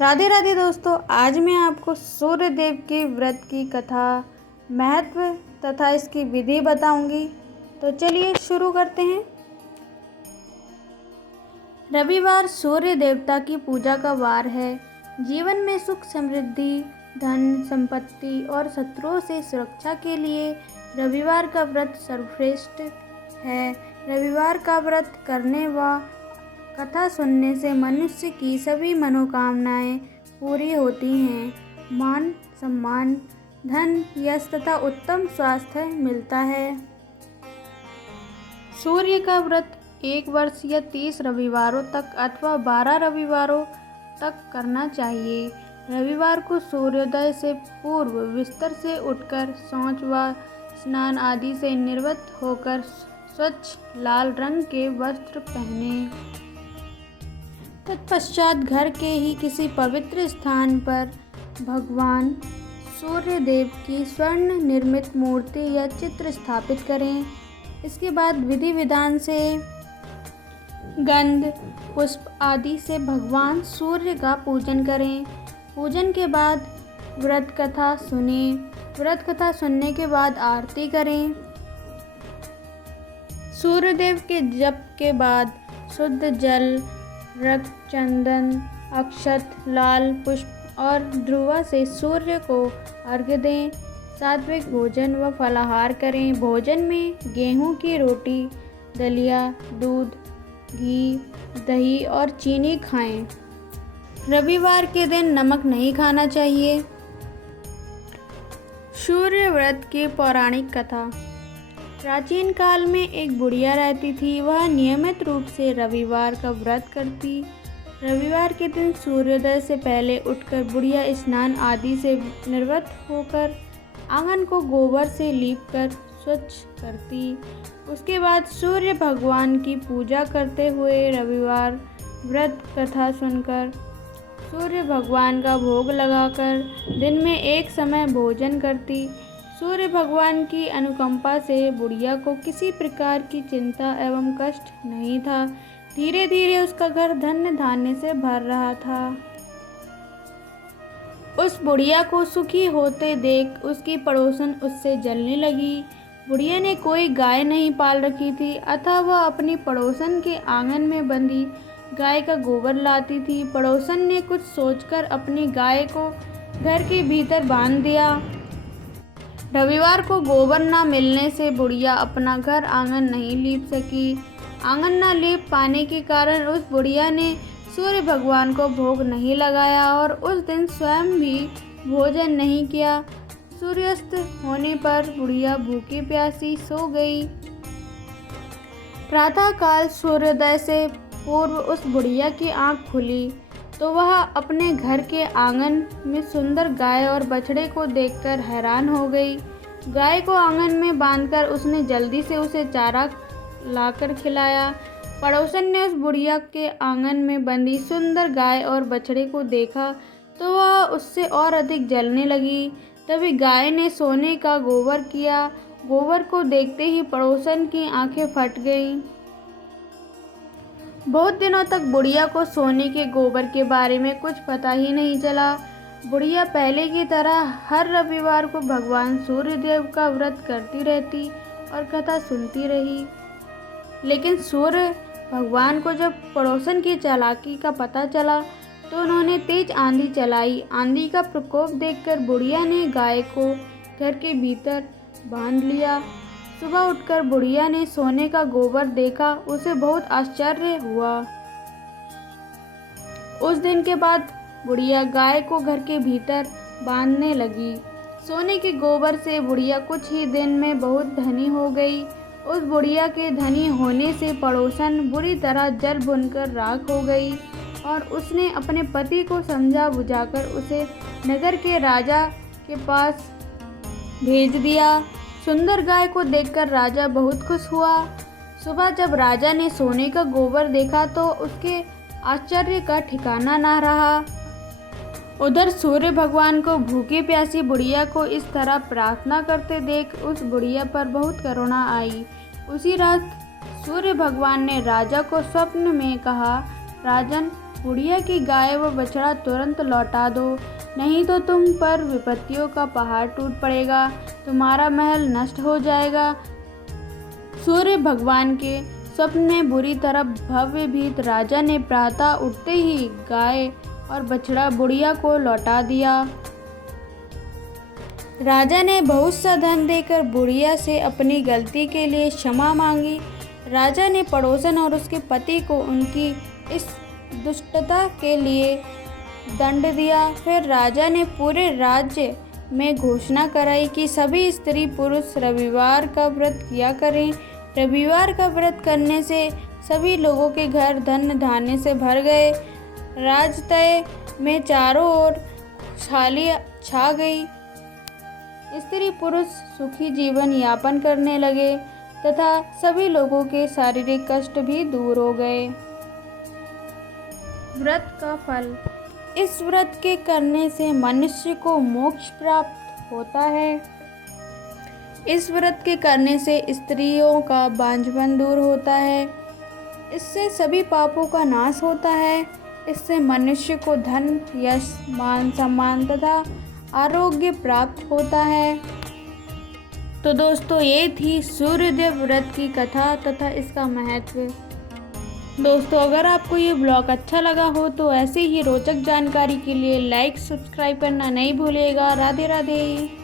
राधे राधे दोस्तों, आज मैं आपको सूर्य देव के व्रत की कथा, महत्व तथा इसकी विधि बताऊंगी। तो चलिए शुरू करते हैं। रविवार सूर्य देवता की पूजा का वार है। जीवन में सुख समृद्धि, धन संपत्ति और शत्रुओं से सुरक्षा के लिए रविवार का व्रत सर्वश्रेष्ठ है। रविवार का व्रत करने व कथा सुनने से मनुष्य की सभी मनोकामनाएं पूरी होती हैं। मान सम्मान, धन, यश तथा उत्तम स्वास्थ्य मिलता है। सूर्य का व्रत 1 वर्ष या 30 रविवारों तक अथवा 12 रविवारों तक करना चाहिए। रविवार को सूर्योदय से पूर्व बिस्तर से उठकर शौच व स्नान आदि से निवृत्त होकर स्वच्छ लाल रंग के वस्त्र पहने। तत्पश्चात घर के ही किसी पवित्र स्थान पर भगवान सूर्य देव की स्वर्ण निर्मित मूर्ति या चित्र स्थापित करें। इसके बाद विधि विधान से गंध, पुष्प आदि से भगवान सूर्य का पूजन करें। पूजन के बाद व्रत कथा सुने। व्रत कथा सुनने के बाद आरती करें। सूर्यदेव के जप के बाद शुद्ध जल, रक्त, चंदन, अक्षत, लाल पुष्प और ध्रुवा से सूर्य को अर्घ्य दें। सात्विक भोजन व फलाहार करें। भोजन में गेहूं की रोटी, दलिया, दूध, घी, दही और चीनी खाएं। रविवार के दिन नमक नहीं खाना चाहिए। सूर्य व्रत की पौराणिक कथा। प्राचीन काल में एक बुढ़िया रहती थी। वह नियमित रूप से रविवार का व्रत करती। रविवार के दिन सूर्योदय से पहले उठकर बुढ़िया स्नान आदि से निवृत्त होकर आंगन को गोबर से लीपकर स्वच्छ करती। उसके बाद सूर्य भगवान की पूजा करते हुए रविवार व्रत कथा सुनकर सूर्य भगवान का भोग लगाकर दिन में एक समय भोजन करती। सूर्य भगवान की अनुकंपा से बुढ़िया को किसी प्रकार की चिंता एवं कष्ट नहीं था। धीरे धीरे उसका घर धन्य धान्य से भर रहा था। उस बुढ़िया को सुखी होते देख उसकी पड़ोसन उससे जलने लगी। बुढ़िया ने कोई गाय नहीं पाल रखी थी, अतः वह अपनी पड़ोसन के आंगन में बंधी गाय का गोबर लाती थी। पड़ोसन ने कुछ सोचकर अपनी गाय को घर के भीतर बांध दिया। रविवार को गोबर न मिलने से बुढ़िया अपना घर आंगन नहीं लीप सकी। आंगन न लीप पाने के कारण उस बुढ़िया ने सूर्य भगवान को भोग नहीं लगाया और उस दिन स्वयं भी भोजन नहीं किया। सूर्यास्त होने पर बुढ़िया भूखी प्यासी सो गई। प्रातः काल सूर्योदय से पूर्व उस बुढ़िया की आंख खुली तो वह अपने घर के आंगन में सुंदर गाय और बछड़े को देखकर हैरान हो गई। गाय को आंगन में बांधकर उसने जल्दी से उसे चारा लाकर खिलाया। पड़ोसन ने उस बुढ़िया के आंगन में बंधी सुंदर गाय और बछड़े को देखा तो वह उससे और अधिक जलने लगी। तभी गाय ने सोने का गोबर किया। गोबर को देखते ही पड़ोसन की आंखें फट गईं। बहुत दिनों तक बुढ़िया को सोने के गोबर के बारे में कुछ पता ही नहीं चला। बुढ़िया पहले की तरह हर रविवार को भगवान सूर्यदेव का व्रत करती रहती और कथा सुनती रही। लेकिन सूर्य भगवान को जब पड़ोसन की चालाकी का पता चला तो उन्होंने तेज आंधी चलाई। आंधी का प्रकोप देखकर बुढ़िया ने गाय को घर के भीतर बांध लिया। सुबह उठकर बुढ़िया ने सोने का गोबर देखा। उसे बहुत आश्चर्य हुआ। उस दिन के बाद बुढ़िया गाय को घर के भीतर बांधने लगी। सोने के गोबर से बुढ़िया कुछ ही दिन में बहुत धनी हो गई। उस बुढ़िया के धनी होने से पड़ोसन बुरी तरह जल भुनकर राख हो गई और उसने अपने पति को समझा बुझाकर उसे नगर के राजा के पास भेज दिया। सुंदर गाय को देखकर राजा बहुत खुश हुआ। सुबह जब राजा ने सोने का गोबर देखा तो उसके आश्चर्य का ठिकाना ना रहा। उधर सूर्य भगवान को भूखी प्यासी बुढ़िया को इस तरह प्रार्थना करते देख उस बुढ़िया पर बहुत करुणा आई। उसी रात सूर्य भगवान ने राजा को स्वप्न में कहा, राजन, बुढ़िया की गाय व बछड़ा तुरंत लौटा दो, नहीं तो तुम पर विपत्तियों का पहाड़ टूट पड़ेगा, तुम्हारा महल नष्ट हो जाएगा। सूर्य भगवान के स्वप्न में बुरी तरह भव्य भीत राजा ने प्रातः उठते ही गाय और बछड़ा बुढ़िया को लौटा दिया। राजा ने बहुत सा धन देकर बुढ़िया से अपनी गलती के लिए क्षमा मांगी। राजा ने पड़ोसन और उसके पति को उनकी इस दुष्टता के लिए दंड दिया। फिर राजा ने पूरे राज्य में घोषणा कराई कि सभी स्त्री पुरुष रविवार का व्रत किया करें। रविवार का व्रत करने से सभी लोगों के घर धन धान्य से भर गए। राजतय में चारों ओर खुशहाली छा गई। स्त्री पुरुष सुखी जीवन यापन करने लगे तथा सभी लोगों के शारीरिक कष्ट भी दूर हो गए। व्रत का फल। इस व्रत के करने से मनुष्य को मोक्ष प्राप्त होता है। इस व्रत के करने से स्त्रियों का बांझपन दूर होता है। इससे सभी पापों का नाश होता है। इससे मनुष्य को धन, यश, मान सम्मान तथा आरोग्य प्राप्त होता है। तो दोस्तों, ये थी सूर्यदेव व्रत की कथा तथा इसका महत्व। दोस्तों, अगर आपको ये ब्लॉग अच्छा लगा हो तो ऐसे ही रोचक जानकारी के लिए लाइक सब्सक्राइब करना नहीं भूलिएगा। राधे राधे।